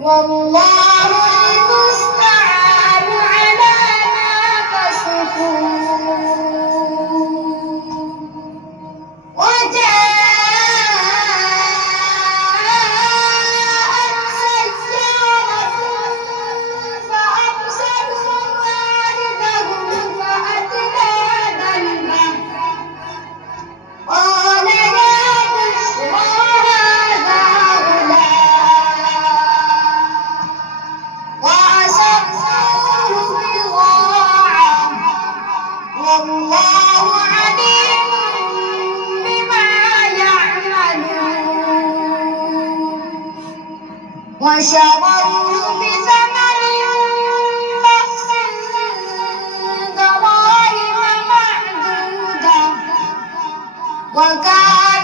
والله المستعان على ما تصفون وجاءت سيارة فأرسلوا واردهم فأدلى دلوه قال يا بشرى هذا غلام وأسروه بضاعة والله عليم بما يعملون وشروه بثمن بخس دراهم معدودة وكان